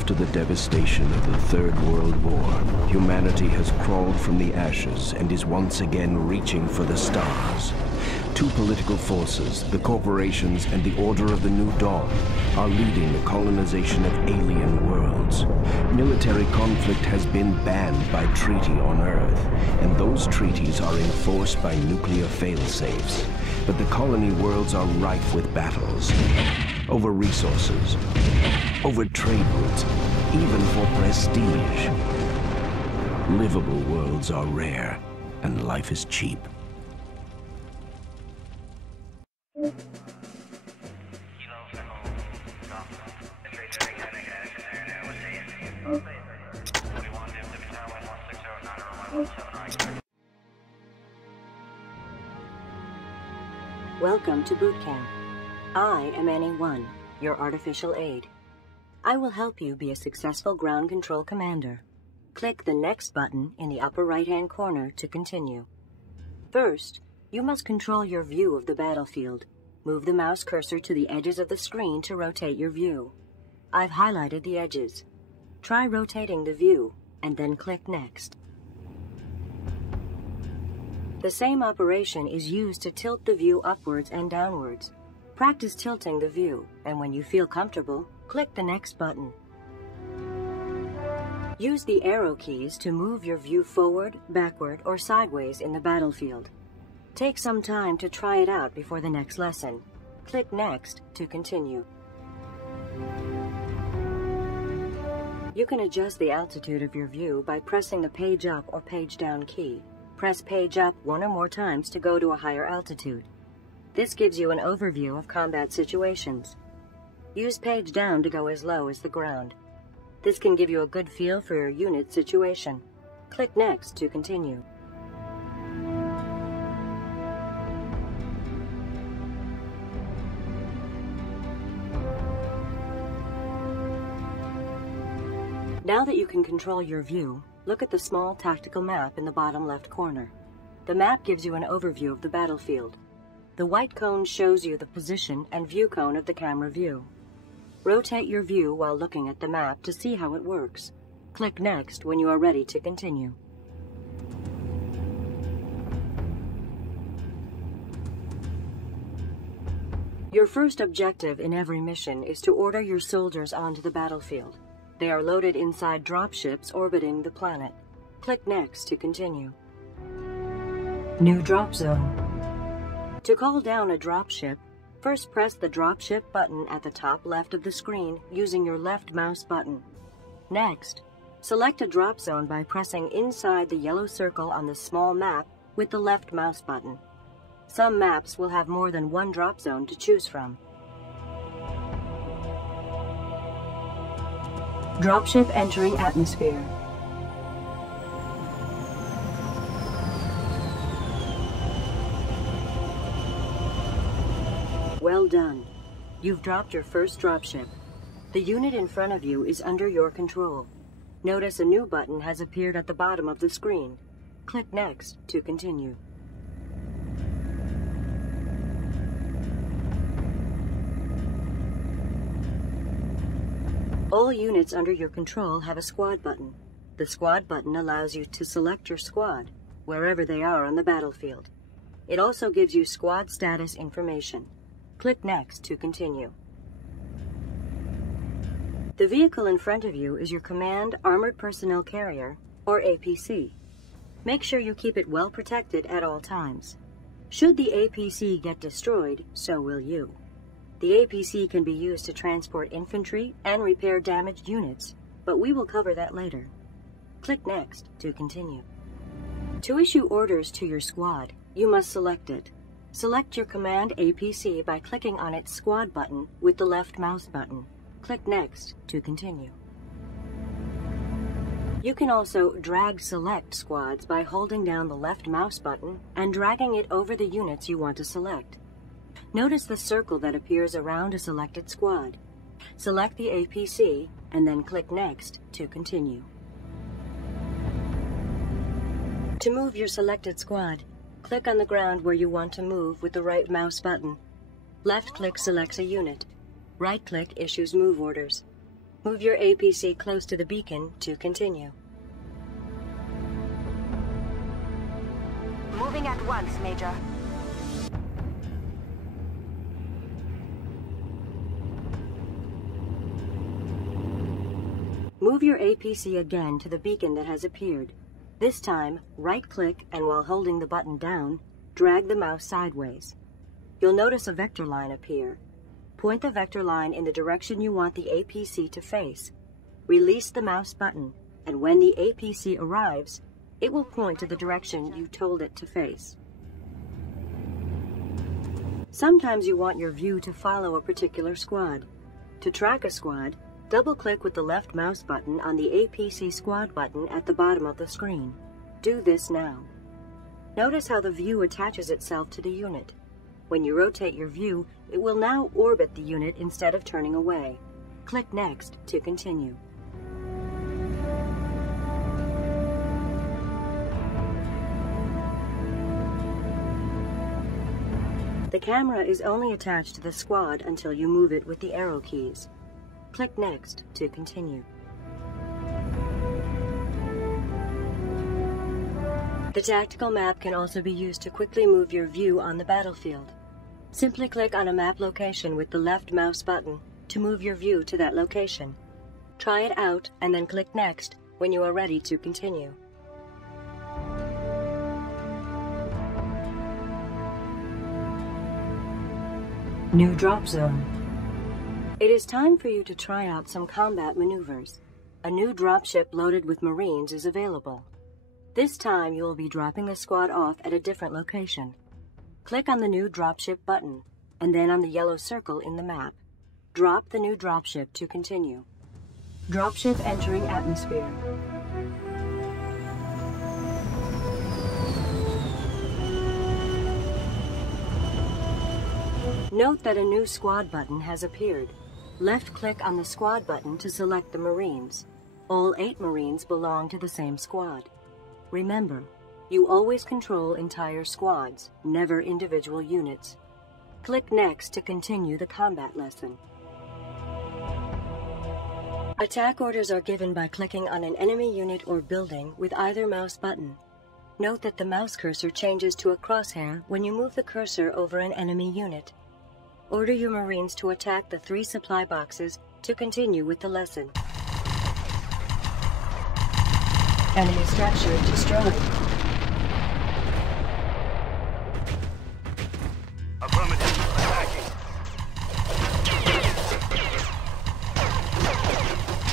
After the devastation of the Third World War, humanity has crawled from the ashes and is once again reaching for the stars. Two political forces, the corporations and the Order of the New Dawn, are leading the colonization of alien worlds. Military conflict has been banned by treaty on Earth, and those treaties are enforced by nuclear failsafes. But the colony worlds are rife with battles over resources, over trade routes, even for prestige. Livable worlds are rare, and life is cheap. Welcome to Boot Camp. I am Annie 1, your artificial aide. I will help you be a successful ground control commander. Click the Next button in the upper right-hand corner to continue. First, you must control your view of the battlefield. Move the mouse cursor to the edges of the screen to rotate your view. I've highlighted the edges. Try rotating the view, and then click Next. The same operation is used to tilt the view upwards and downwards. Practice tilting the view, and when you feel comfortable, click the Next button. Use the arrow keys to move your view forward, backward, or sideways in the battlefield. Take some time to try it out before the next lesson. Click Next to continue. You can adjust the altitude of your view by pressing the Page Up or Page Down key. Press Page Up one or more times to go to a higher altitude. This gives you an overview of combat situations. Use Page Down to go as low as the ground. This can give you a good feel for your unit situation. Click Next to continue. Now that you can control your view, look at the small tactical map in the bottom left corner. The map gives you an overview of the battlefield. The white cone shows you the position and view cone of the camera view. Rotate your view while looking at the map to see how it works. Click Next when you are ready to continue. Your first objective in every mission is to order your soldiers onto the battlefield. They are loaded inside dropships orbiting the planet. Click Next to continue. New drop zone. To call down a dropship, first press the dropship button at the top left of the screen using your left mouse button. Next, select a drop zone by pressing inside the yellow circle on the small map with the left mouse button. Some maps will have more than one drop zone to choose from. Dropship entering atmosphere. Well done. You've dropped your first dropship. The unit in front of you is under your control. Notice a new button has appeared at the bottom of the screen. Click Next to continue. All units under your control have a squad button. The squad button allows you to select your squad, wherever they are on the battlefield. It also gives you squad status information. Click Next to continue. The vehicle in front of you is your Command Armored Personnel Carrier, or APC. Make sure you keep it well protected at all times. Should the APC get destroyed, so will you. The APC can be used to transport infantry and repair damaged units, but we will cover that later. Click Next to continue. To issue orders to your squad, you must select it. Select your command APC by clicking on its squad button with the left mouse button. Click Next to continue. You can also drag select squads by holding down the left mouse button and dragging it over the units you want to select. Notice the circle that appears around a selected squad. Select the APC and then click Next to continue. To move your selected squad, click on the ground where you want to move with the right mouse button. Left click selects a unit. Right click issues move orders. Move your APC close to the beacon to continue. Moving at once, Major. Move your APC again to the beacon that has appeared. This time, right-click and while holding the button down, drag the mouse sideways. You'll notice a vector line appear. Point the vector line in the direction you want the APC to face. Release the mouse button, and when the APC arrives, it will point to the direction you told it to face. Sometimes you want your view to follow a particular squad. To track a squad, double-click with the left mouse button on the APC squad button at the bottom of the screen. Do this now. Notice how the view attaches itself to the unit. When you rotate your view, it will now orbit the unit instead of turning away. Click Next to continue. The camera is only attached to the squad until you move it with the arrow keys. Click Next to continue. The tactical map can also be used to quickly move your view on the battlefield. Simply click on a map location with the left mouse button to move your view to that location. Try it out and then click Next when you are ready to continue. New drop zone. It is time for you to try out some combat maneuvers. A new dropship loaded with Marines is available. This time you will be dropping the squad off at a different location. Click on the new dropship button, and then on the yellow circle in the map. Drop the new dropship to continue. Dropship entering atmosphere. Note that a new squad button has appeared. Left-click on the squad button to select the Marines. All 8 Marines belong to the same squad. Remember, you always control entire squads, never individual units. Click Next to continue the combat lesson. Attack orders are given by clicking on an enemy unit or building with either mouse button. Note that the mouse cursor changes to a crosshair when you move the cursor over an enemy unit. Order your Marines to attack the 3 supply boxes to continue with the lesson. Enemy structure destroyed. Affirmative. Attacking.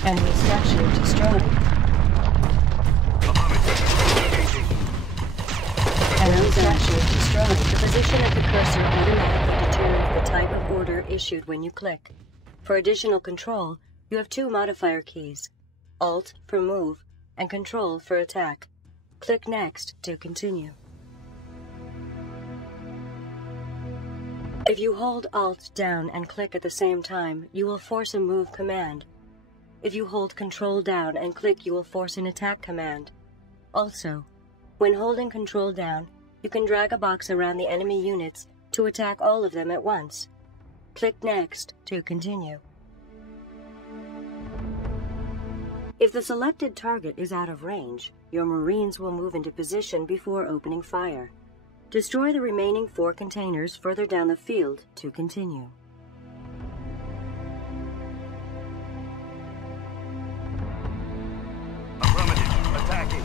Enemy structure destroyed. Affirmative. Enemy structure destroyed. The position of the cursor automatically determines the type of order issued when you click. For additional control, you have 2 modifier keys. Alt for move, and Control for attack. Click Next to continue. If you hold Alt down and click at the same time, you will force a move command. If you hold Control down and click, you will force an attack command. Also, when holding Control down, you can drag a box around the enemy units to attack all of them at once. Click Next to continue. If the selected target is out of range, your Marines will move into position before opening fire. Destroy the remaining 4 containers further down the field to continue. Affirmative. Attacking.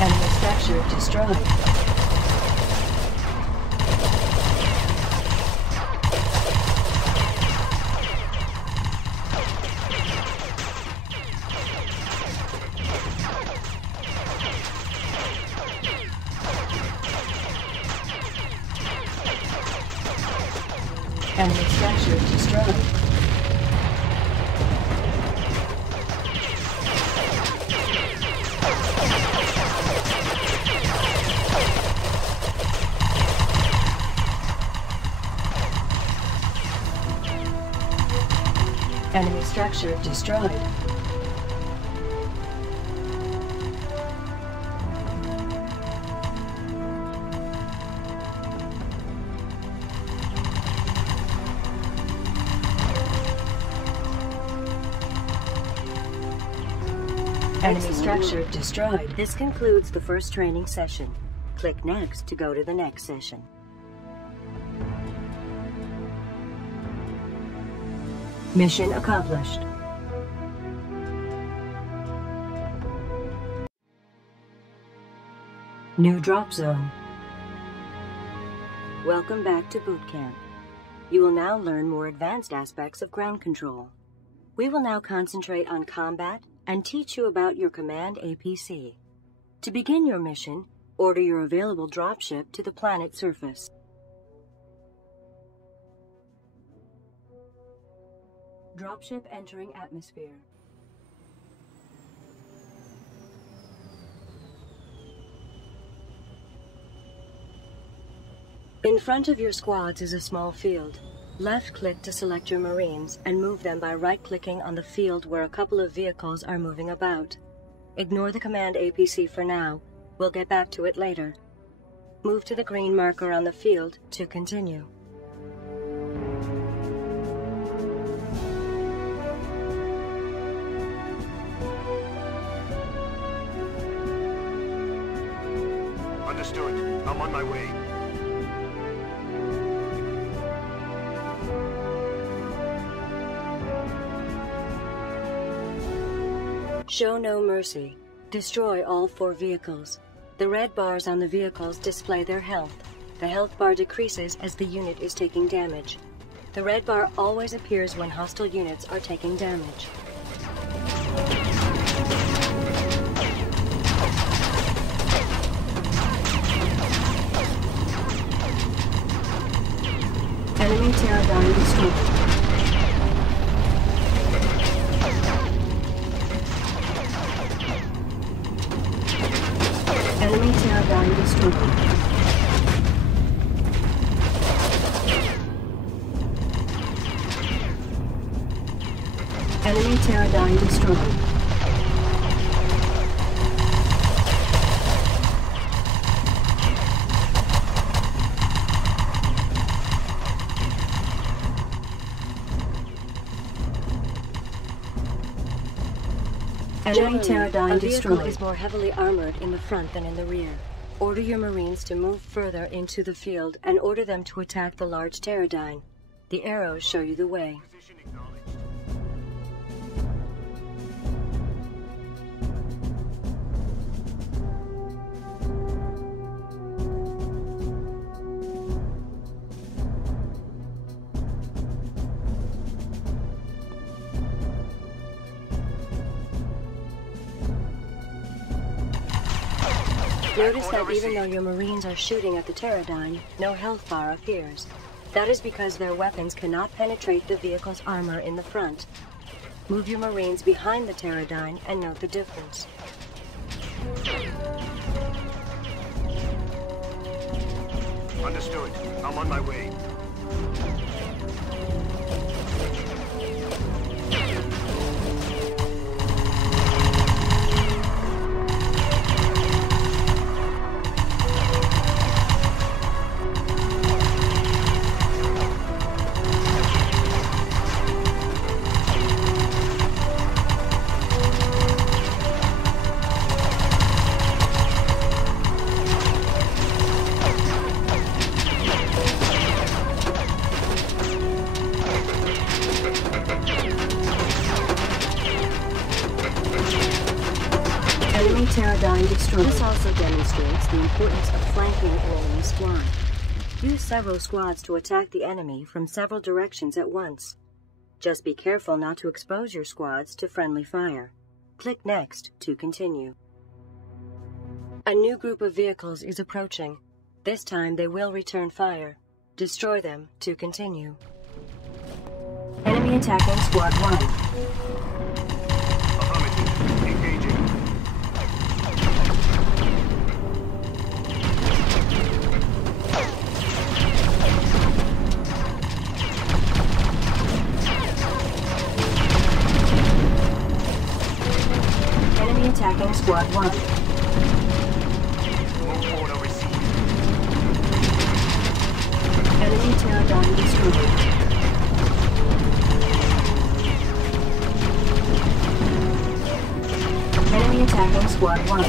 Enemy structure destroyed. Enemy structure destroyed. Enemy structure destroyed. Enemy structure destroyed. This concludes the first training session. Click Next to go to the next session. Mission accomplished. New drop zone. Welcome back to boot camp. You will now learn more advanced aspects of ground control. We will now concentrate on combat and teach you about your command APC. To begin your mission, order your available dropship to the planet's surface. Dropship entering atmosphere. In front of your squads is a small field. Left-click to select your Marines and move them by right-clicking on the field where a couple of vehicles are moving about. Ignore the command APC for now. We'll get back to it later. Move to the green marker on the field to continue. Understood. I'm on my way. Show no mercy. Destroy all 4 vehicles. The red bars on the vehicles display their health. The health bar decreases as the unit is taking damage. The red bar always appears when hostile units are taking damage. Enemy Pterodine destroyed. Enemy Pterodine destroyed. Enemy Pterodine destroyed. Enemy Pterodine destroyed. Is more heavily armored in the front than in the rear. Order your Marines to move further into the field and order them to attack the large Pterodine. The arrows show you the way. Position acknowledged. Notice that even though your Marines are shooting at the Pterodine, no health bar appears. That is because their weapons cannot penetrate the vehicle's armor in the front. Move your Marines behind the Pterodine and note the difference. Understood. I'm on my way. Pterodine destroyed. This also demonstrates the importance of flanking an enemy squad. Use several squads to attack the enemy from several directions at once. Just be careful not to expose your squads to friendly fire. Click Next to continue. A new group of vehicles is approaching. This time they will return fire. Destroy them to continue. Enemy attacking Squad 1. Affirmative. Engaging. Squad 1. Move forward or receive. Enemy Pterodon destroyed. Enemy attacking Squad 1.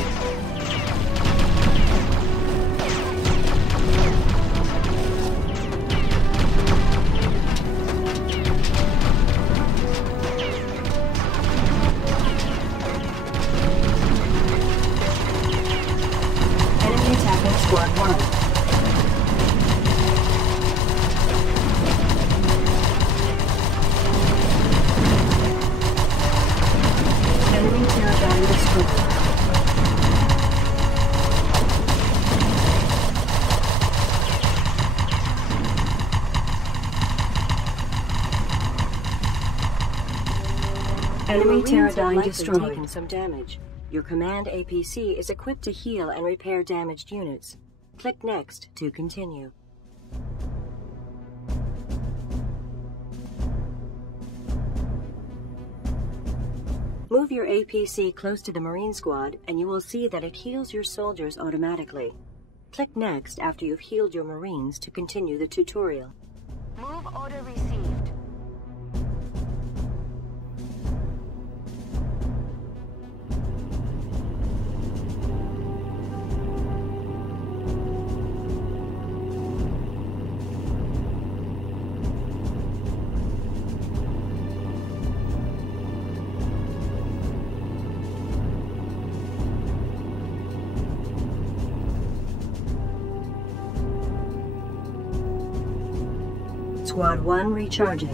Squad 1. Enemy Pterodon destroyed. Enemy Pterodon destroyed. Taken some damage. Your command APC is equipped to heal and repair damaged units. Click Next to continue. Move your APC close to the Marine Squad and you will see that it heals your soldiers automatically. Click Next after you've healed your Marines to continue the tutorial. Move order received. Squad 1 recharging.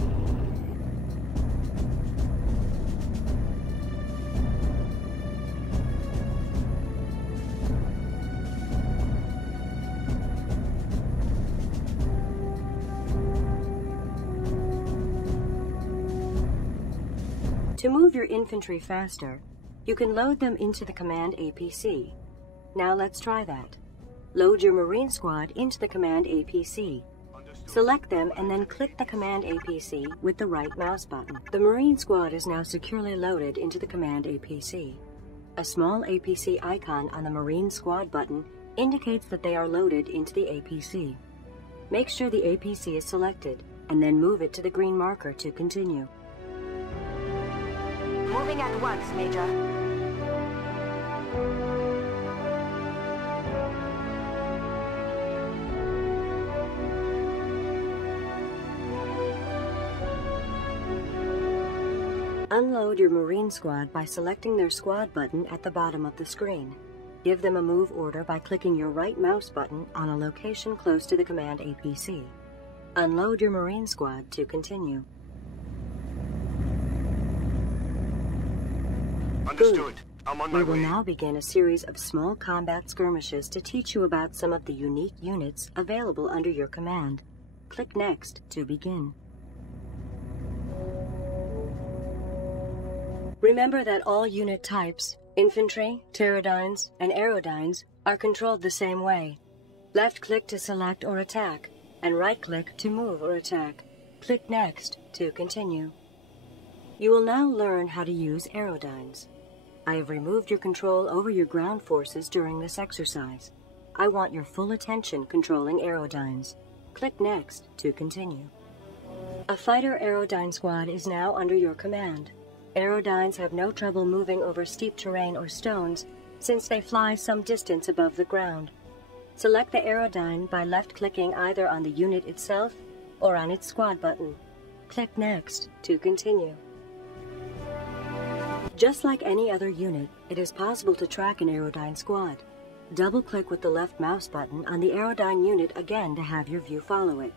To move your infantry faster, you can load them into the command APC. Now let's try that. Load your Marine Squad into the command APC. Select them and then click the command APC with the right mouse button. The Marine Squad is now securely loaded into the command APC. A small APC icon on the Marine Squad button indicates that they are loaded into the APC. Make sure the APC is selected and then move it to the green marker to continue. Moving at once, Major. Unload your Marine Squad by selecting their squad button at the bottom of the screen. Give them a move order by clicking your right mouse button on a location close to the command APC. Unload your Marine Squad to continue. Understood. I'm on my way. We will now begin a series of small combat skirmishes to teach you about some of the unique units available under your command. Click Next to begin. Remember that all unit types, Infantry, Pterodynes, and Aerodynes, are controlled the same way. Left-click to select or attack, and right-click to move or attack. Click Next to continue. You will now learn how to use Aerodynes. I have removed your control over your ground forces during this exercise. I want your full attention controlling Aerodynes. Click Next to continue. A fighter Aerodyne squad is now under your command. Aerodynes have no trouble moving over steep terrain or stones since they fly some distance above the ground. Select the Aerodyne by left-clicking either on the unit itself or on its squad button. Click Next to continue. Just like any other unit, it is possible to track an Aerodyne squad. Double-click with the left mouse button on the Aerodyne unit again to have your view follow it.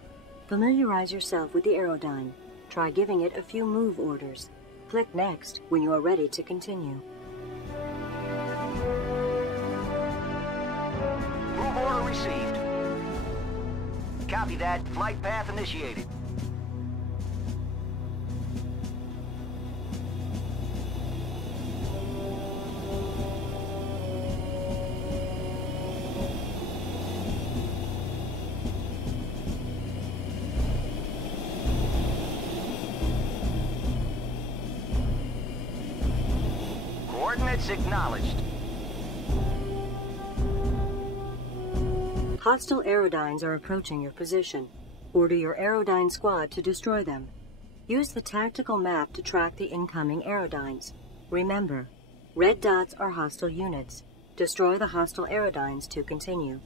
Familiarize yourself with the Aerodyne. Try giving it a few move orders. Click Next when you are ready to continue. Move order received. Copy that. Flight path initiated. Coordinates acknowledged. Hostile Aerodynes are approaching your position. Order your Aerodyne squad to destroy them. Use the tactical map to track the incoming Aerodynes. Remember, red dots are hostile units. Destroy the hostile Aerodynes to continue.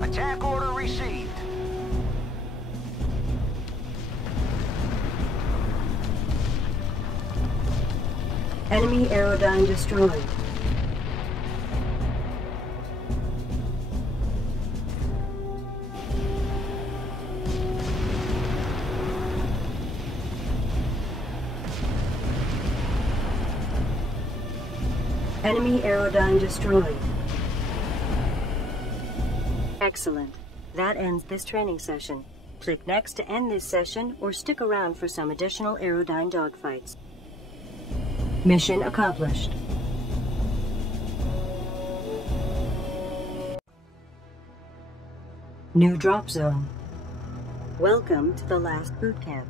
Attack order received. Enemy Aerodyne destroyed. Enemy Aerodyne destroyed. Excellent. That ends this training session. Click Next to end this session, or stick around for some additional Aerodyne dogfights. Mission accomplished. New drop zone. Welcome to the last boot camp.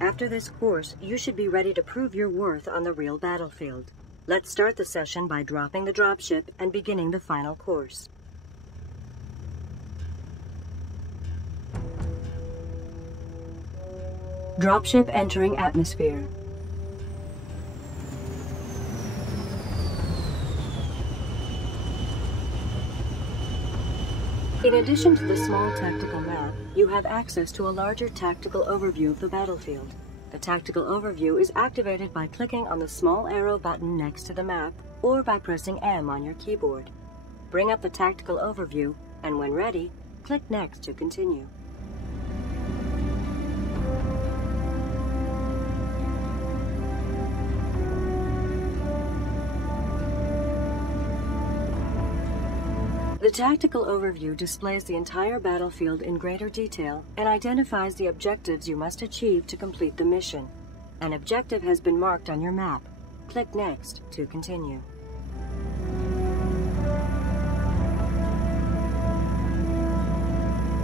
After this course, you should be ready to prove your worth on the real battlefield. Let's start the session by dropping the dropship and beginning the final course. Dropship entering atmosphere. In addition to the small tactical map, you have access to a larger tactical overview of the battlefield. The tactical overview is activated by clicking on the small arrow button next to the map, or by pressing M on your keyboard. Bring up the tactical overview, and when ready, click Next to continue. The tactical overview displays the entire battlefield in greater detail and identifies the objectives you must achieve to complete the mission. An objective has been marked on your map. Click Next to continue.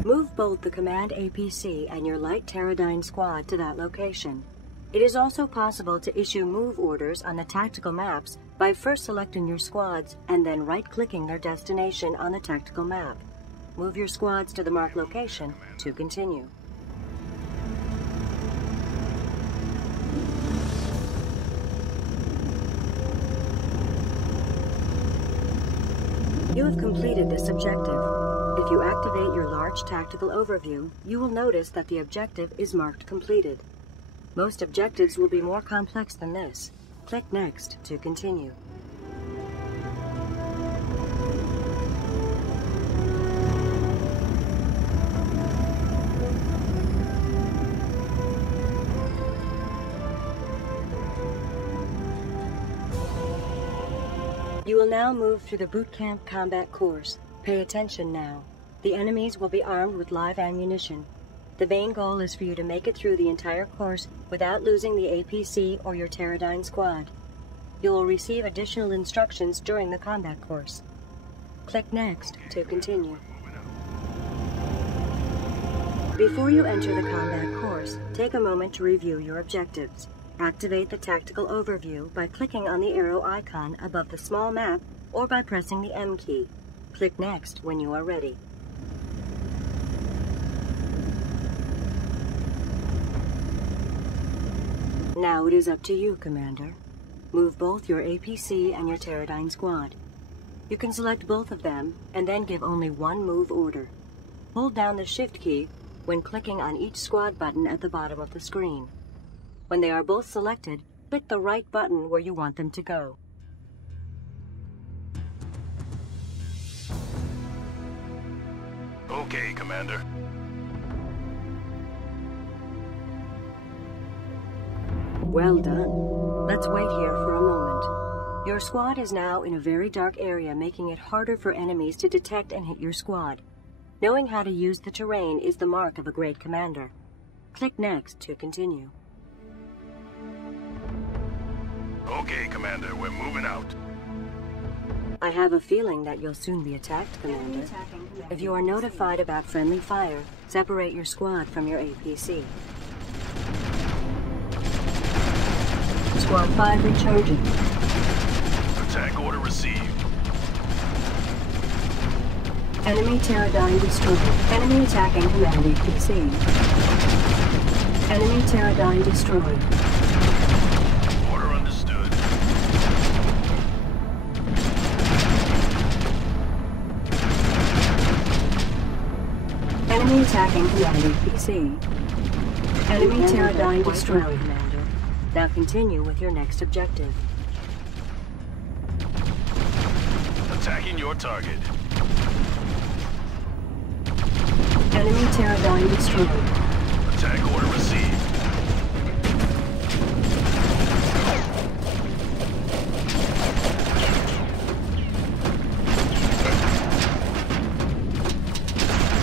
Move both the Command APC and your light Pterodyne squad to that location. It is also possible to issue move orders on the tactical maps by first selecting your squads and then right-clicking their destination on the tactical map. Move your squads to the marked location to continue. You have completed this objective. If you activate your large tactical overview, you will notice that the objective is marked completed. Most objectives will be more complex than this. Click Next to continue. You will now move through the boot camp combat course. Pay attention now. The enemies will be armed with live ammunition. The main goal is for you to make it through the entire course without losing the APC or your Pterodyne squad. You will receive additional instructions during the combat course. Click Next to continue. Before you enter the combat course, take a moment to review your objectives. Activate the tactical overview by clicking on the arrow icon above the small map or by pressing the M key. Click Next when you are ready. Now it is up to you, Commander. Move both your APC and your Pterodyne squad. You can select both of them and then give only one move order. Hold down the Shift key when clicking on each squad button at the bottom of the screen. When they are both selected, click the right button where you want them to go. Okay, Commander. Well done. Let's wait here for a moment. Your squad is now in a very dark area, making it harder for enemies to detect and hit your squad. Knowing how to use the terrain is the mark of a great commander. Click Next to continue. Okay, Commander, we're moving out. I have a feeling that you'll soon be attacked, Commander. If you are notified about friendly fire, separate your squad from your APC. Squad 5 recharging. Attack order received. Enemy Pterodyne destroyed. Enemy attacking Command APC. Enemy Pterodyne destroyed. Order understood. Enemy attacking Command APC. Enemy Pterodyne destroyed. Commander. Now continue with your next objective. Attacking your target. Enemy Pterodyne destroyed. Attack order received.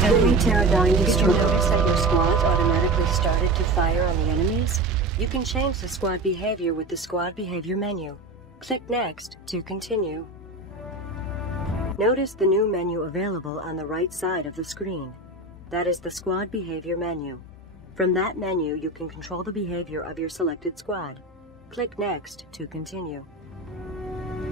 Enemy Pterodyne destroyed. Did you notice that your squads automatically started to fire on the enemies? You can change the squad behavior with the Squad Behavior menu. Click Next to continue. Notice the new menu available on the right side of the screen. That is the Squad Behavior menu. From that menu, you can control the behavior of your selected squad. Click Next to continue.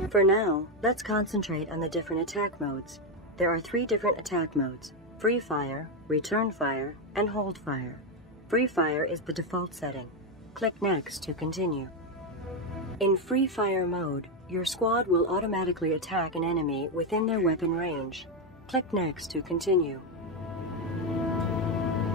For now, let's concentrate on the different attack modes. There are 3 different attack modes: Free Fire, Return Fire, and Hold Fire. Free Fire is the default setting. Click Next to continue. In Free Fire mode, your squad will automatically attack an enemy within their weapon range. Click Next to continue.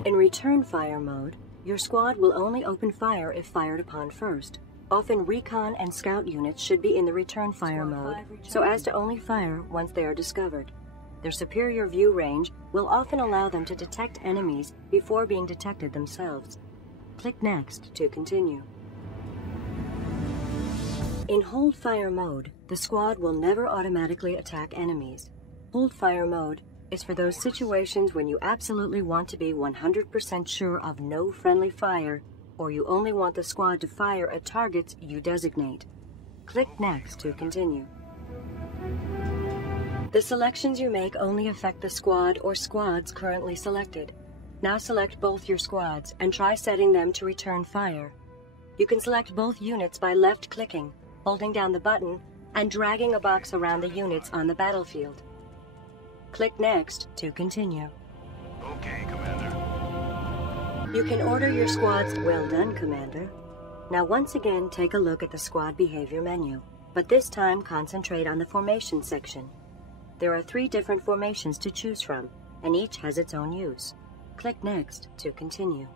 In Return Fire mode, your squad will only open fire if fired upon first. Often recon and scout units should be in the Return Fire mode, so as to only fire once they are discovered. Their superior view range will often allow them to detect enemies before being detected themselves. Click Next to continue. In Hold Fire mode, the squad will never automatically attack enemies. Hold Fire mode is for those situations when you absolutely want to be 100% sure of no friendly fire, or you only want the squad to fire at targets you designate. Click Next to continue. The selections you make only affect the squad or squads currently selected. Now select both your squads and try setting them to return fire. You can select both units by left-clicking, holding down the button, and dragging a box around the units on the battlefield. Click Next to continue. Okay, Commander. You can order your squads. Well done, Commander. Now once again, take a look at the Squad Behavior menu, but this time concentrate on the Formation section. There are 3 different formations to choose from, and each has its own use. Click Next to continue.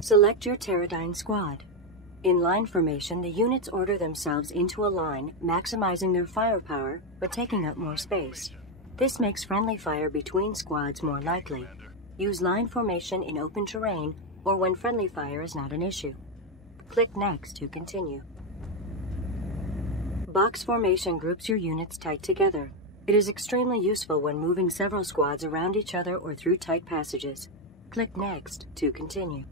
Select your Pterodyne squad. In line formation, the units order themselves into a line, maximizing their firepower, but taking up more space. This makes friendly fire between squads more likely. Use line formation in open terrain or when friendly fire is not an issue. Click Next to continue. Box formation groups your units tight together. It is extremely useful when moving several squads around each other or through tight passages. Click Next to continue.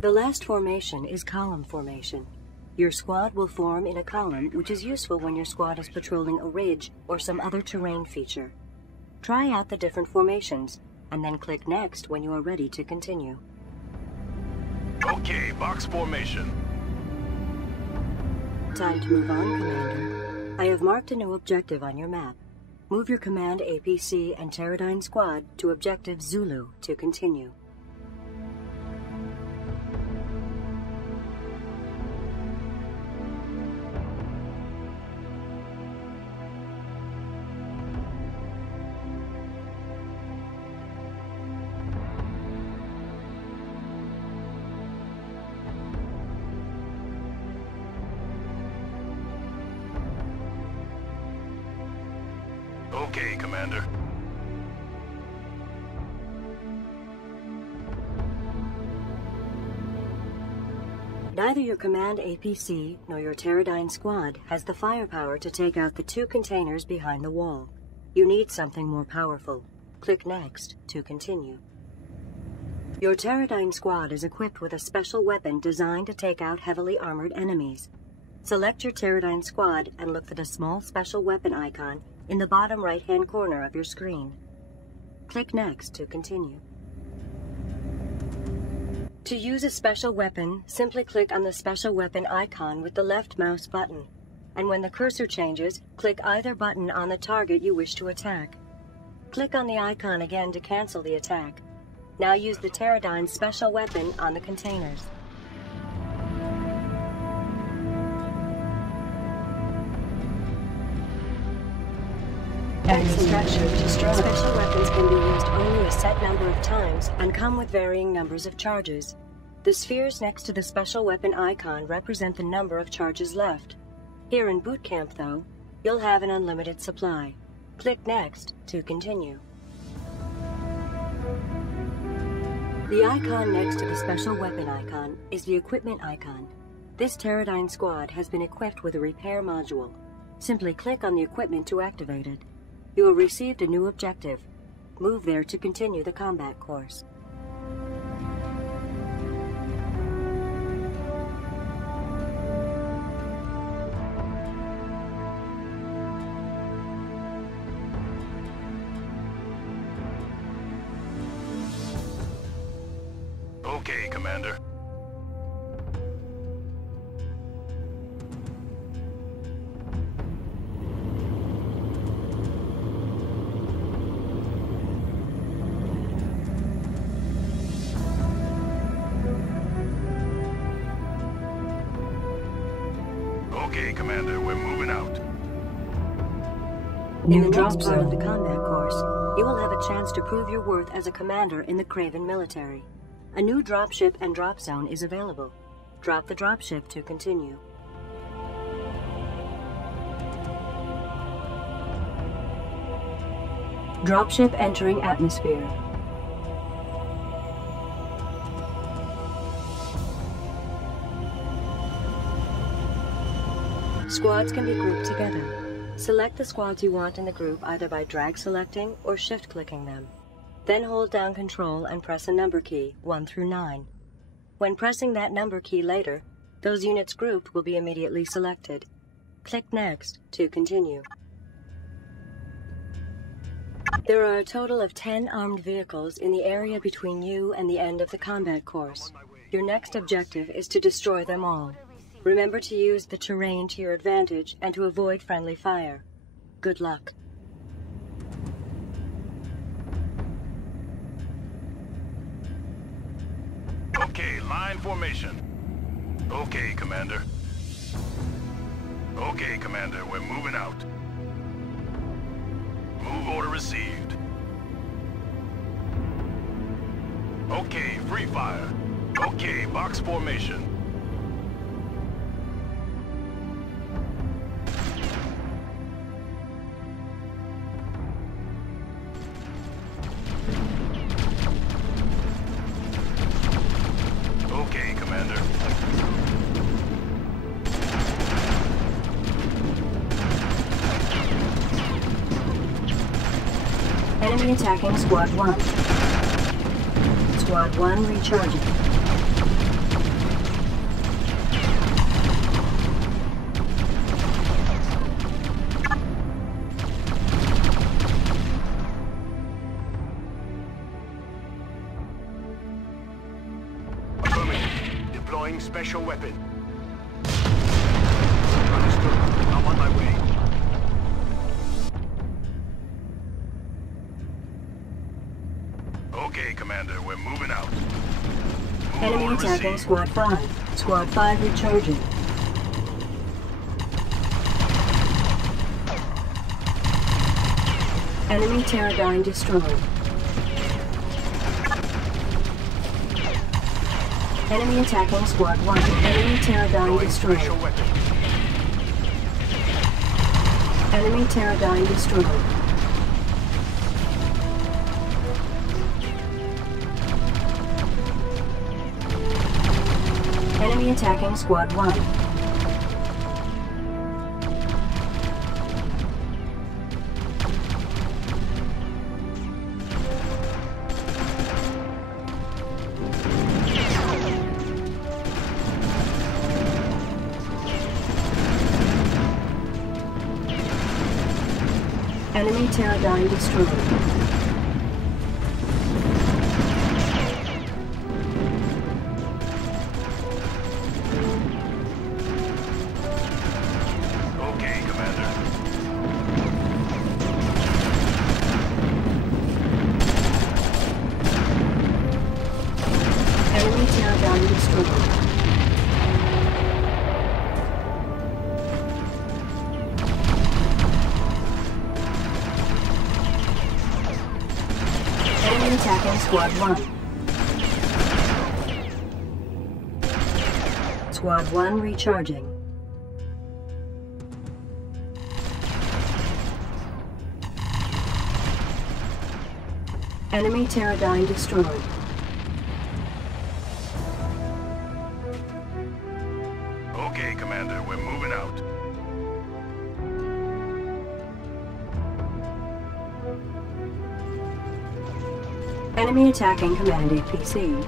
The last formation is column formation. Your squad will form in a column, which is useful when your squad is patrolling a ridge or some other terrain feature. Try out the different formations, and then click Next when you are ready to continue. Okay, box formation. Time to move on, Commander. I have marked a new objective on your map. Move your Command APC and Pterodyne squad to Objective Zulu to continue. Okay, Commander. Neither your Command APC nor your Pterodyne squad has the firepower to take out the 2 containers behind the wall. You need something more powerful. Click Next to continue. Your Pterodyne squad is equipped with a special weapon designed to take out heavily armored enemies. Select your Pterodyne squad and look for the small special weapon icon in the bottom right-hand corner of your screen. Click Next to continue. To use a special weapon, simply click on the special weapon icon with the left mouse button, and when the cursor changes, click either button on the target you wish to attack. Click on the icon again to cancel the attack. Now use the Pterodyne's special weapon on the containers. As instruction, special weapons can be used only a set number of times and come with varying numbers of charges. The spheres next to the special weapon icon represent the number of charges left. Here in boot camp, though, you'll have an unlimited supply. Click Next to continue. The icon next to the special weapon icon is the equipment icon. This Pterodyne squad has been equipped with a repair module. Simply click on the equipment to activate it. You have received a new objective. Move there to continue the combat course. Okay, Commander. Okay, Commander, we're moving out. In the next part of the combat course, you will have a chance to prove your worth as a commander in the Crayven military. A new dropship and drop zone is available. Drop the dropship to continue. Dropship entering atmosphere. Squads can be grouped together. Select the squads you want in the group either by drag selecting or shift clicking them. Then hold down Control and press a number key, 1 through 9. When pressing that number key later, those units grouped will be immediately selected. Click Next to continue. There are a total of 10 armed vehicles in the area between you and the end of the combat course. Your next objective is to destroy them all. Remember to use the terrain to your advantage and to avoid friendly fire. Good luck. Okay, line formation. Okay, Commander. Okay, Commander, we're moving out. Move order received. Okay, free fire. Okay, box formation. Okay, Commander. Enemy attacking Squad 1. Squad 1 recharging. Deploying special weapon. Understood. I'm on my way. Okay, Commander, we're moving out. Move Enemy order attacking received. Squad 5. Squad 5 recharging. Enemy Pterodyne destroyed. Enemy attacking Squad 1. Enemy Pterodyne Deploying destroyed. special weapon. Enemy Pterodyne destroyed. Enemy attacking Squad 1. Enemy Pterodyne destroyed. Squad 1. Squad 1 recharging. Enemy Pterodyne destroyed. Okay, Commander, we're moving out. Enemy attacking Command APC.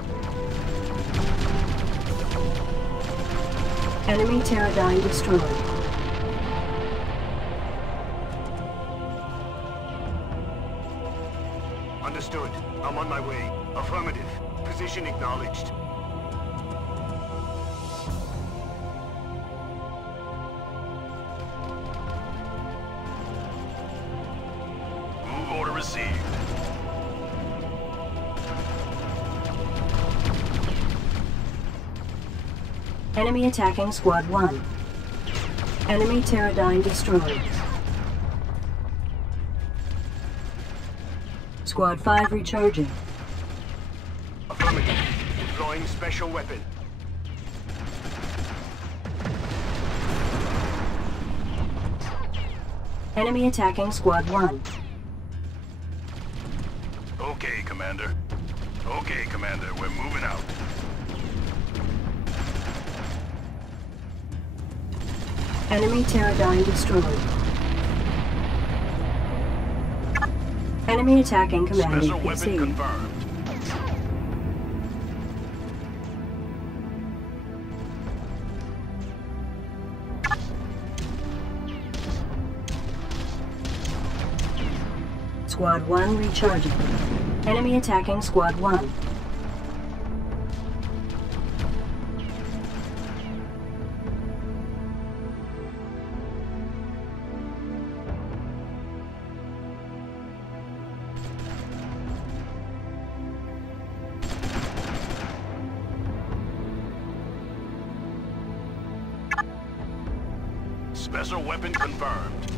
Enemy Pterodyne destroyed. Understood. I'm on my way. Affirmative. Position acknowledged. Move order received. Enemy attacking Squad 1. Enemy Pterodyne destroyed. Squad 5 recharging. Affirmative. Deploying special weapon. Enemy attacking Squad 1. Okay, Commander. Okay, Commander, we're moving out. Enemy Pterodyne destroyed. Enemy attacking Command Special weapon APC. confirmed. Squad 1 recharging. Enemy attacking Squad 1. Special weapon confirmed.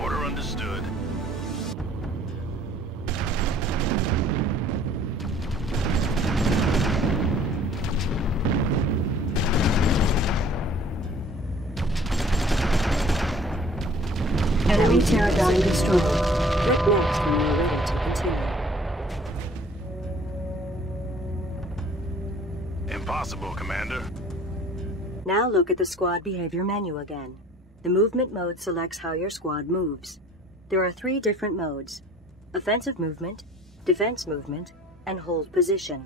Order understood. Enemy Pterodyne destroyed. Click next when you are ready to continue. Impossible, Commander. Now look at the squad behavior menu again. The movement mode selects how your squad moves. There are 3 different modes: offensive movement, defense movement, and hold position.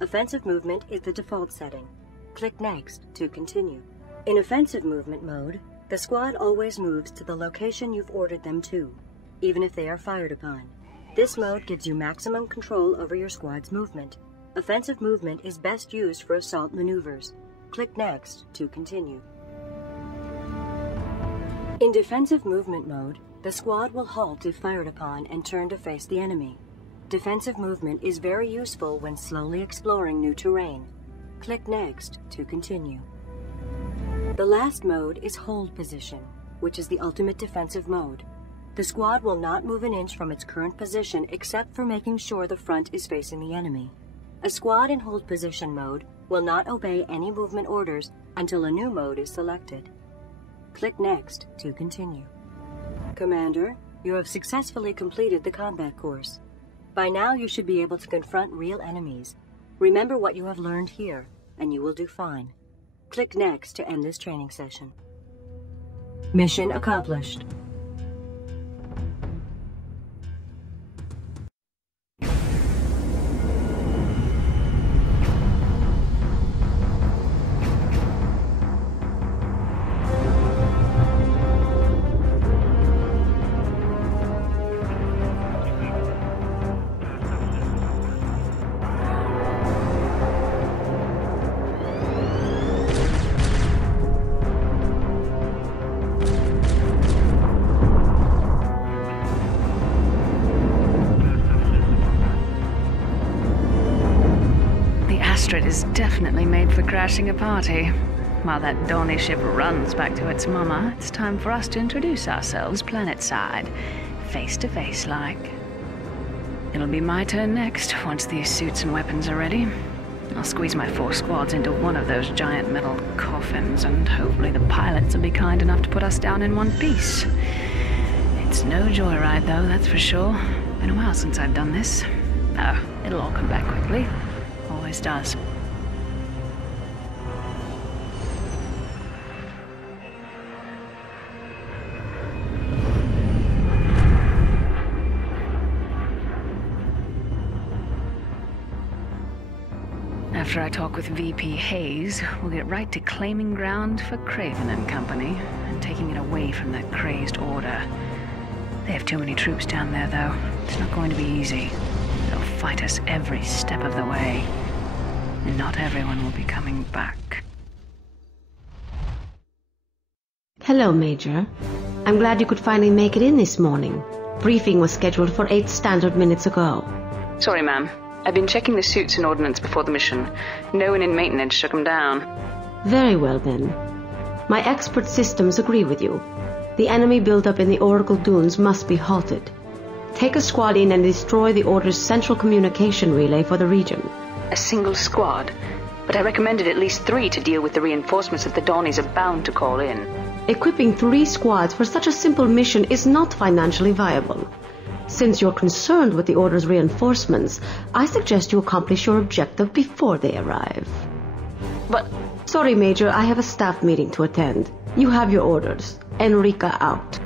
Offensive movement is the default setting. Click next to continue. In offensive movement mode, the squad always moves to the location you've ordered them to, even if they are fired upon. This mode gives you maximum control over your squad's movement. Offensive movement is best used for assault maneuvers. Click next to continue. In defensive movement mode, the squad will halt if fired upon and turn to face the enemy. Defensive movement is very useful when slowly exploring new terrain. Click next to continue. The last mode is hold position, which is the ultimate defensive mode. The squad will not move an inch from its current position except for making sure the front is facing the enemy. A squad in hold position mode will not obey any movement orders until a new mode is selected. Click next to continue. Commander, you have successfully completed the combat course. By now you should be able to confront real enemies. Remember what you have learned here, and you will do fine. Click next to end this training session. Mission accomplished. is definitely made for crashing a party. While that Dawny ship runs back to its mama, it's time for us to introduce ourselves planet-side, face-to-face like. It'll be my turn next, once these suits and weapons are ready. I'll squeeze my 4 squads into one of those giant metal coffins, and hopefully the pilots will be kind enough to put us down in one piece. It's no joyride, though, that's for sure. Been a while since I've done this. Oh, it'll all come back quickly. Always does. After I talk with VP Hayes, we'll get right to claiming ground for Crayven and Company, and taking it away from that crazed order. They have too many troops down there, though. It's not going to be easy. They'll fight us every step of the way. And not everyone will be coming back. Hello, Major. I'm glad you could finally make it in this morning. Briefing was scheduled for 8 standard minutes ago. Sorry, ma'am. I've been checking the suits and ordnance before the mission. No one in maintenance shook them down. Very well, then. My expert systems agree with you. The enemy buildup in the Oracle Dunes must be halted. Take a squad in and destroy the Order's central communication relay for the region. A single squad? But I recommended at least 3 to deal with the reinforcements that the Dawnies are bound to call in. Equipping 3 squads for such a simple mission is not financially viable. Since you're concerned with the Order's reinforcements, I suggest you accomplish your objective before they arrive. But... Sorry, Major, I have a staff meeting to attend. You have your orders. Enrica out.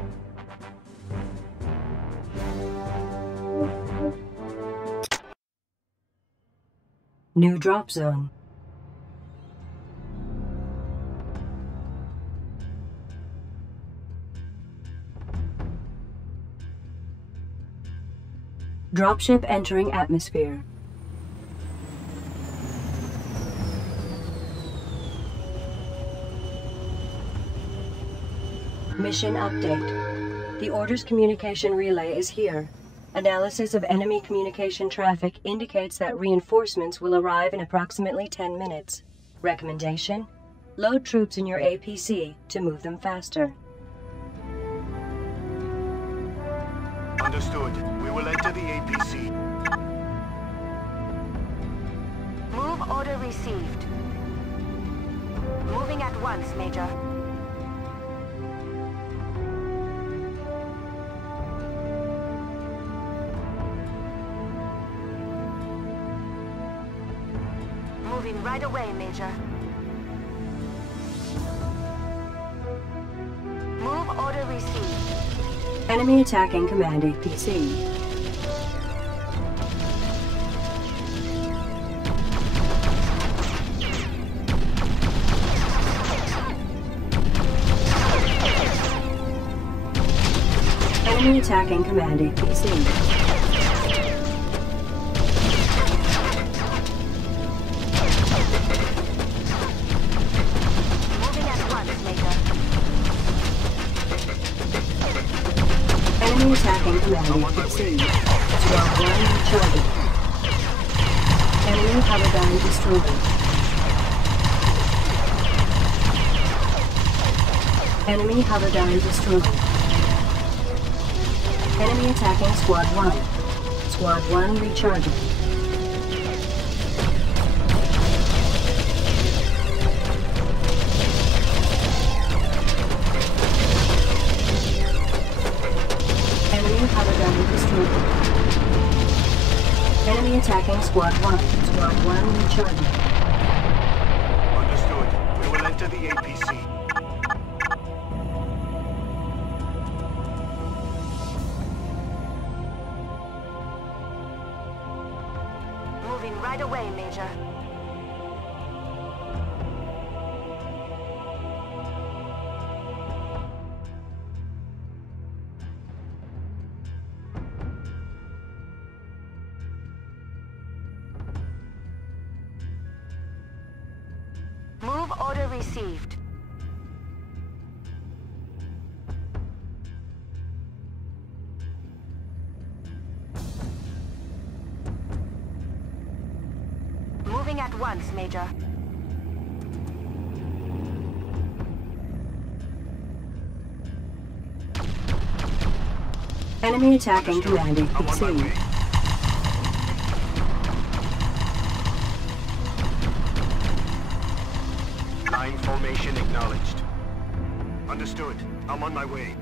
New drop zone. Dropship entering atmosphere. Mission update. The Order's communication relay is here. Analysis of enemy communication traffic indicates that reinforcements will arrive in approximately 10 minutes. Recommendation? Load troops in your APC to move them faster. Understood. We will enter the APC. Move order received. Moving at once, Major. Moving right away, Major. Move order received. Enemy attacking Command APC. Enemy attacking Command APC. Enemy attacking Command APC. Squad 1 recharging. Enemy paradigm destroyed. Enemy paradigm destroyed. Enemy attacking Squad 1. Squad 1 recharging. Enemy attacking Squad 1. Squad 1 recharging. Understood. We will enter the APC. Moving right away, Major. Move order received. Moving At once, Major. Enemy attacking Command I'm on my APC. way. Line formation acknowledged. Understood. I'm on my way.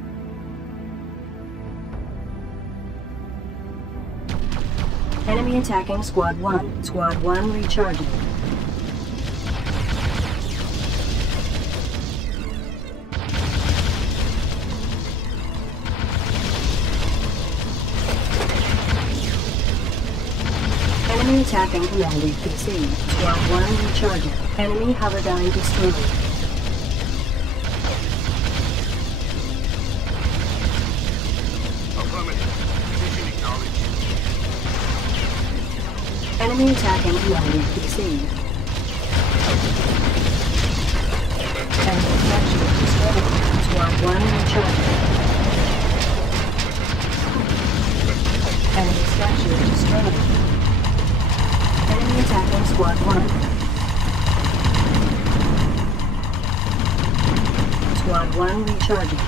Enemy attacking Squad 1. Squad 1 recharging. Enemy attacking Command APC. Squad 1 recharging. Enemy hoverdyne destroyed. Affirmative. Position acknowledged. Enemy attacking Command APC. Enemy structure destroyed. Squad 1 recharging. Enemy structure destroyed. Enemy attacking Squad 1. Squad 1 recharging.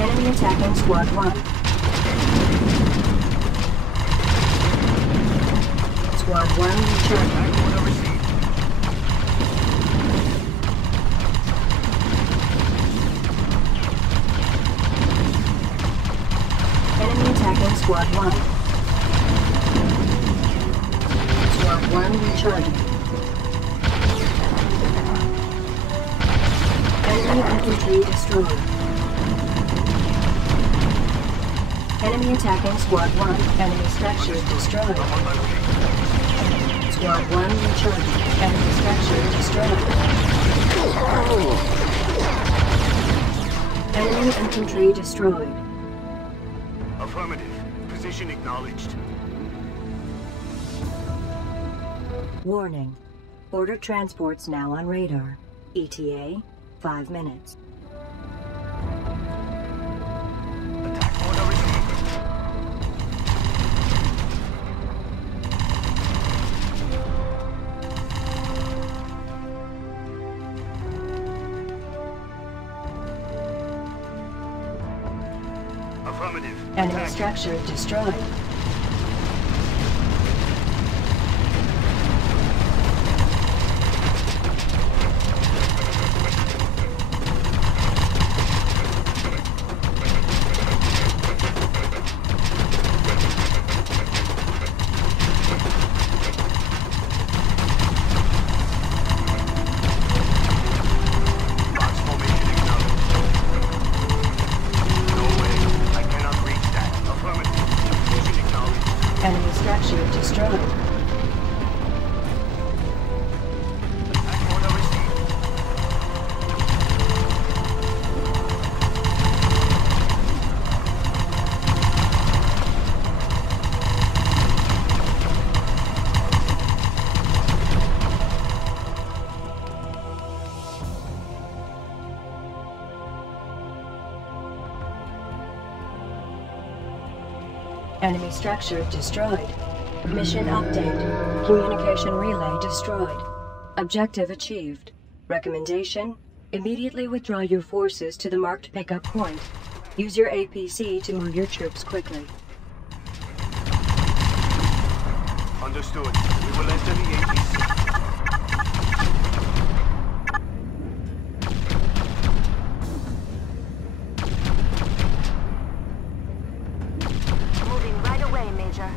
Enemy attacking Squad 1. Squad 1 recharging. Order received. Enemy attacking Squad 1. Squad 1 recharging. Enemy infantry destroyed. Enemy attacking Squad 1. Enemy structure destroyed. I'm on my way. Squad 1 recharging. Enemy structure destroyed. Enemy infantry destroyed. Affirmative. Position acknowledged. Warning. Order transports now on radar. ETA, 5 minutes. Attack order received. Affirmative. Enemy Attack. structure destroyed. Box formation acknowledged. No way. I cannot reach that. Affirmative. Position acknowledged. Enemy structure destroyed. Attack order received. Enemy structure destroyed. Mission update. Communication relay destroyed. Objective achieved. Recommendation: immediately withdraw your forces to the marked pickup point. Use your APC to move your troops quickly. Understood. We will enter the APC. Moving right away, Major.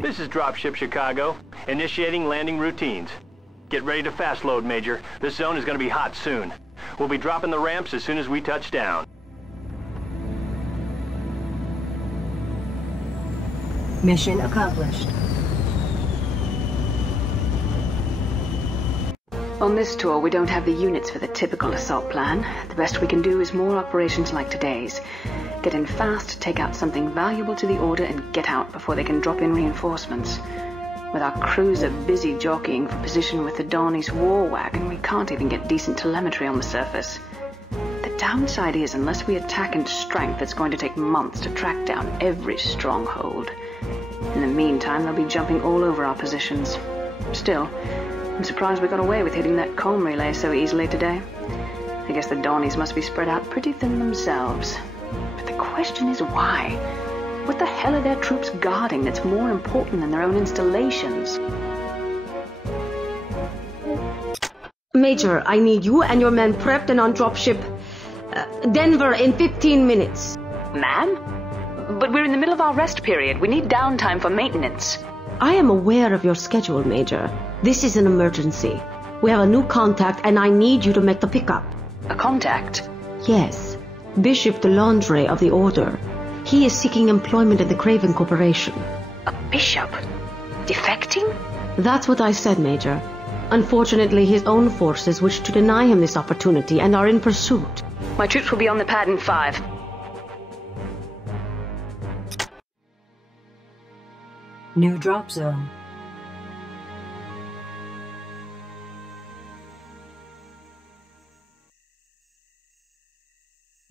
This is Dropship Chicago. Initiating landing routines. Get ready to fast load, Major. This zone is going to be hot soon. We'll be dropping the ramps as soon as we touch down. Mission accomplished. On this tour, we don't have the units for the typical assault plan. The best we can do is more operations like today's. Get in fast, take out something valuable to the Order, and get out before they can drop in reinforcements. With our cruiser busy jockeying for position with the Donnie's war wagon, we can't even get decent telemetry on the surface. The downside is, unless we attack in strength, it's going to take months to track down every stronghold. In the meantime, they'll be jumping all over our positions. Still, I'm surprised we got away with hitting that comm relay so easily today. I guess the Donnies must be spread out pretty thin themselves. But the question is why? What the hell are their troops guarding that's more important than their own installations? Major, I need you and your men prepped and on dropship Denver in 15 minutes. Ma'am? But we're in the middle of our rest period. We need downtime for maintenance. I am aware of your schedule, Major. This is an emergency. We have a new contact and I need you to make the pickup. A contact? Yes. Bishop de Landre of the Order. He is seeking employment at the Crayven Corporation. A bishop? Defecting? That's what I said, Major. Unfortunately, his own forces wish to deny him this opportunity and are in pursuit. My troops will be on the pad in 5. New drop zone.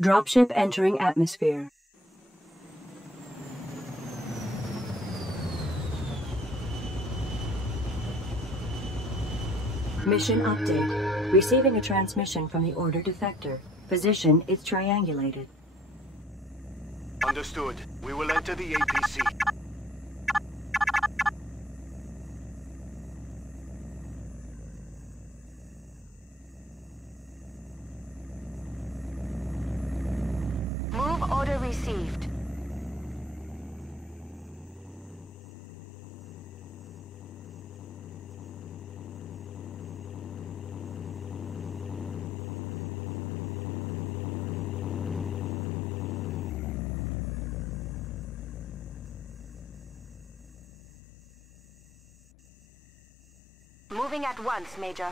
Dropship entering atmosphere. Mission update. Receiving a transmission from the Order Defector. Position is triangulated. Understood. We will enter the APC. Move order received. Moving at once, Major.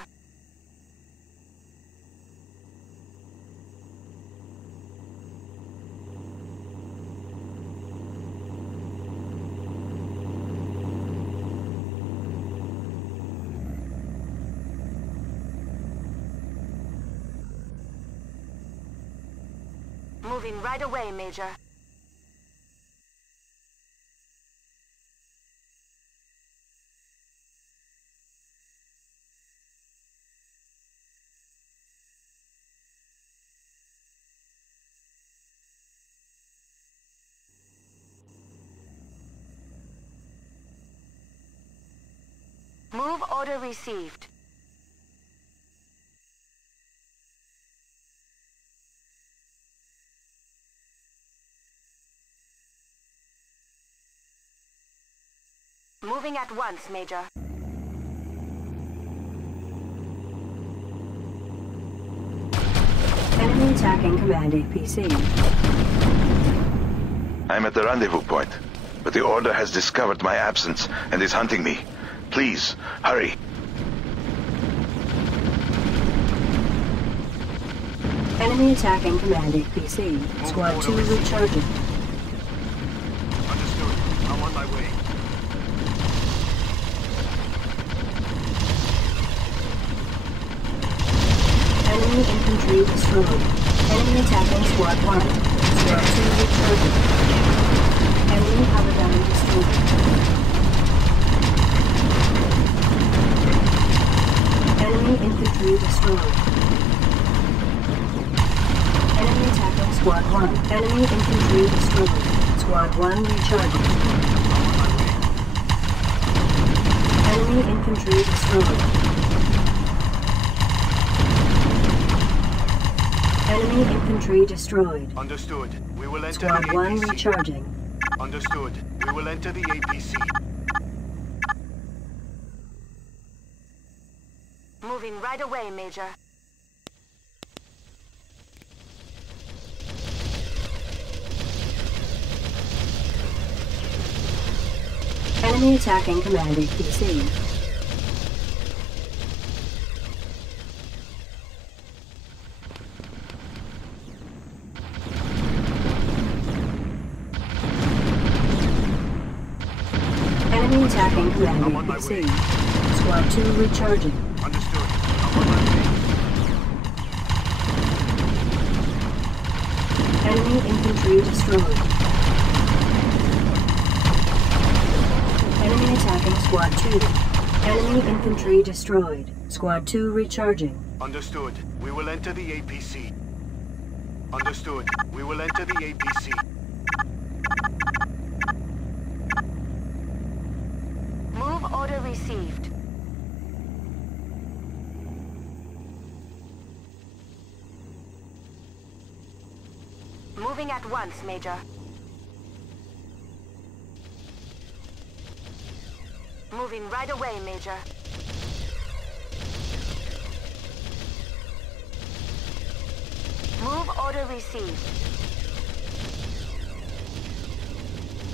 Moving right away, Major. Move order received. Moving at once, Major. Enemy attacking Command APC. I'm at the rendezvous point, but the Order has discovered my absence and is hunting me. Please, hurry. Enemy attacking Command APC. Squad 2 recharging. Understood. I'm on my way. Enemy infantry destroyed. Enemy attacking Squad 1. Squad 2 recharging. Enemy Paladin destroyed. Enemy infantry destroyed. Enemy attacking Squad 1. Enemy infantry destroyed. Squad 1 recharging. Enemy infantry destroyed. Enemy infantry destroyed. Understood. We will enter Squad the 1 APC. recharging. Understood. We will enter the APC. Moving right away, Major. Enemy attacking Command APC. Enemy attacking Command APC. Squad 2 recharging. Understood. I'm on my way. Enemy infantry destroyed. Enemy attacking Squad 2. Enemy infantry destroyed. Squad 2 recharging. Understood. We will enter the APC. Understood. We will enter the APC. Move order received. Moving at once, Major. Moving right away, Major. Move order received.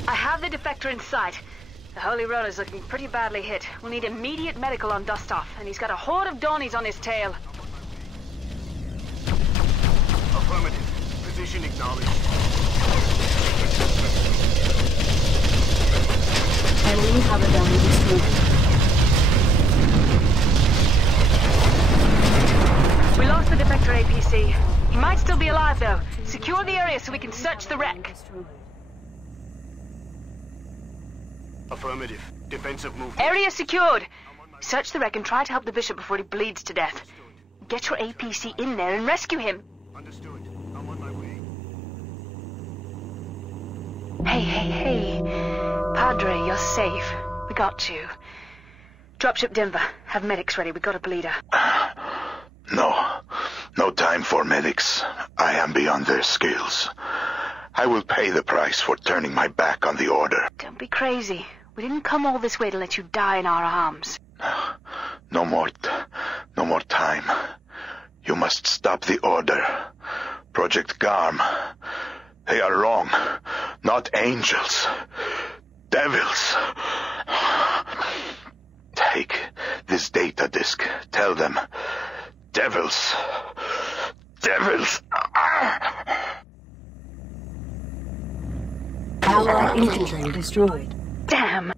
I have the Defector in sight. The Holy Roller's looking pretty badly hit. We'll need immediate medical on Dustoff, and he's got a horde of Dawnies on his tail. Affirmative. Position acknowledged. Enemy hover gun destroyed. We lost the Defector APC. He might still be alive, though. Secure the area so we can search the wreck. Affirmative. Defensive movement. Area secured. Search the wreck and try to help the Bishop before he bleeds to death. Get your APC in there and rescue him. Understood. I'm on my way. Hey. Padre, you're safe. We got you. Dropship Denver. Have medics ready. We got a bleeder. No time for medics. I am beyond their skills. I will pay the price for turning my back on the Order. Don't be crazy. We didn't come all this way to let you die in our arms. No more time. You must stop the Order. Project Garm. They are wrong. Not angels. Devils. Take this data disk. Tell them. Devils. Devils. Allied infantry destroyed. Damn!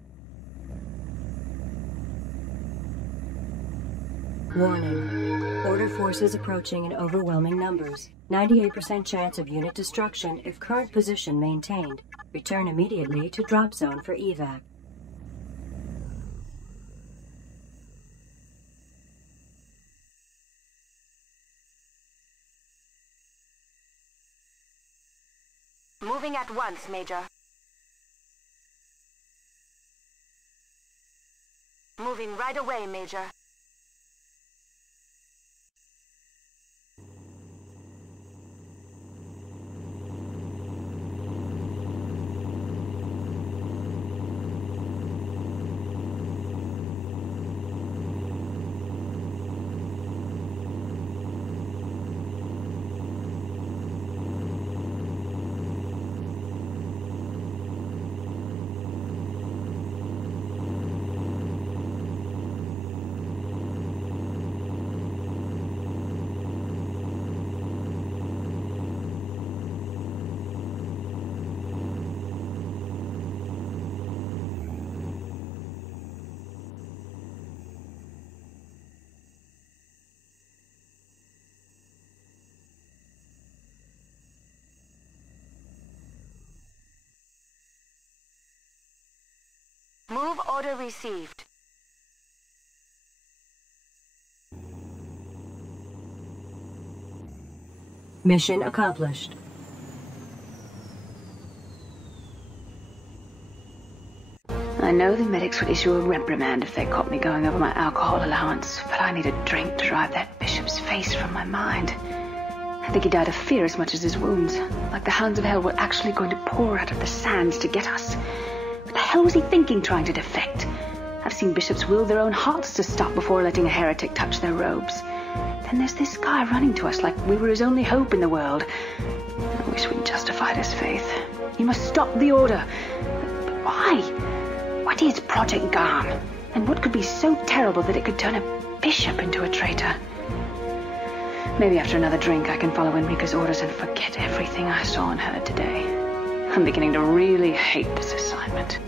Warning. Order forces approaching in overwhelming numbers. 98% chance of unit destruction if current position maintained. Return immediately to drop zone for evac. Moving at once, Major. Moving right away, Major. Move order received. Mission accomplished. I know the medics would issue a reprimand if they caught me going over my alcohol allowance, but I need a drink to drive that Bishop's face from my mind. I think he died of fear as much as his wounds, like the hounds of hell were actually going to pour out of the sands to get us. What the hell was he thinking trying to defect? I've seen bishops will their own hearts to stop before letting a heretic touch their robes. Then there's this guy running to us like we were his only hope in the world. I wish we'd justified his faith. You must stop the order. But why? What is Project Garm? And what could be so terrible that it could turn a bishop into a traitor? Maybe after another drink I can follow Enrica's orders and forget everything I saw and heard today. I'm beginning to really hate this assignment.